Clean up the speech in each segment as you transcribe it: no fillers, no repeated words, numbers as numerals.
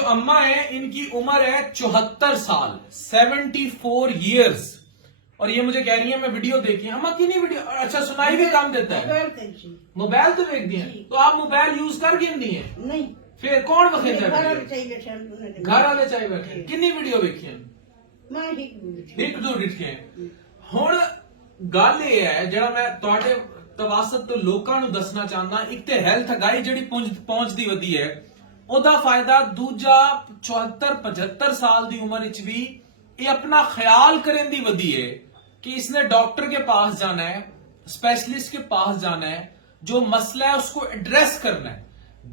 جو اما ہیں ان کی عمر ہے 74 سال 74 ایئرز، اور یہ مجھے کہہ رہی ہیں میں ویڈیو دیکھی اما کی نہیں ویڈیو، اچھا سنائی بھی کام دیتا ہے، موبائل تو دیکھ دی ہیں، تو آپ موبائل یوز کر کے نہیں ہے نہیں پھر کون بخیر گھر ہے؟ چاہیے گھر والے چاہیے بیٹھے کنی ویڈیو دیکھی ہیں؟ میں ایک دو دیکھے ہیں۔ ہن گل یہ ہے جڑا میں تواڈے تواسط تو لوکاں نو دسنا چاہنا، ایک تے ہیلتھ گائی جڑی پہنچ دی ودی ہے او دا فائدہ، دوجا 74-75 سال دی عمر وچ بھی یہ اپنا خیال کرن دی ودی ہے کہ اس نے ڈاکٹر کے پاس جانا ہے، اسپیشلسٹ کے پاس جانا ہے، جو مسئلہ ہے اس کو ایڈریس کرنا ہے۔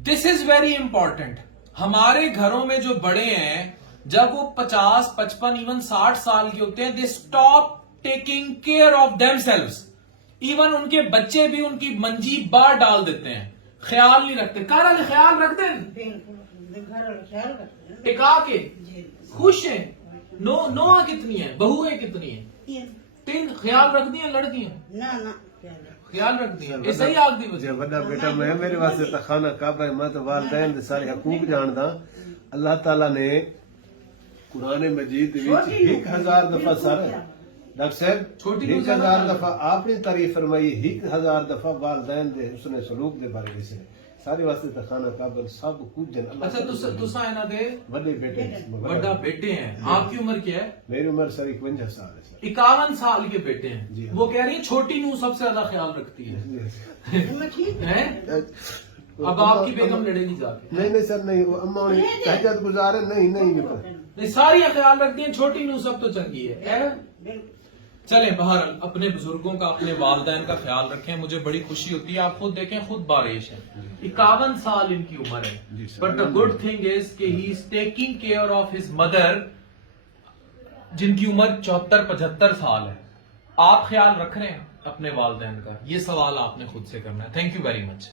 دس از ویری امپورٹنٹ۔ ہمارے گھروں میں جو بڑے ہیں جب وہ 50, 55, ایون 60 سال کے ہوتے ہیں they stop taking care of them selves, even in کے بچے بھی ان کی منجی باہر ڈال دیتے ہیں، خیال نہیں رکھتے۔ گھر والے خیال رکھتے ہیں گھر والا خیال کرتے ہیں ٹکا کے خوش ہیں؟ نو کتنی ہیں، بہویں کتنی ہیں؟ 3 خیال رکھتی ہیں لڑکیاں؟ نہ خیال رکھتی ہیں، یہ صحیح آگ دی وجہ بڑا بیٹا میں میرے واسطے تو خانہ کعبہ ہے، میں تو والدین دے سارے حقوق جاندا۔ اللہ تعالیٰ نے قرآن مجید وچ 1000 دفعہ سارے ڈاکٹر صاحب 1000 دفعہ آپ نے تعریف فرمائی، 1000 دفعہ والدین دے حسن سلوک دے بارے وچ سارے واسطے تو خانہ کعبہ سب کچھ جن اللہ۔ اچھا تساں انہاں دے بڑے بیٹے بڑا بیٹے ہیں، آپ کی عمر کیا ہے؟ میری عمر سر 51 سال ہے سر۔ 51 سال کے بیٹے ہیں، جی وہ کہہ رہی ہیں چھوٹی نو سب سے زیادہ خیال رکھتی ہے، میں ٹھیک ہیں؟ اب آپ کی بیگم لڑے گی جا کے؟ نہیں سر نہیں، وہ اماں تہجد گزارے نہیں نہیں ساری خیال رکھتی ہیں، چھوٹی نو سب تو چنگی ہے۔ چلیں بہرحال اپنے بزرگوں کا، اپنے والدین کا خیال رکھیں، مجھے بڑی خوشی ہوتی ہے۔ آپ خود دیکھیں، خود بارش ہے، 51 سال ان کی عمر ہے، but the good thing is کہ he is taking care of his mother جن کی عمر 74-75 سال ہے۔ آپ خیال رکھ رہے ہیں اپنے والدین کا؟ یہ سوال آپ نے خود سے کرنا ہے۔ Thank you very much.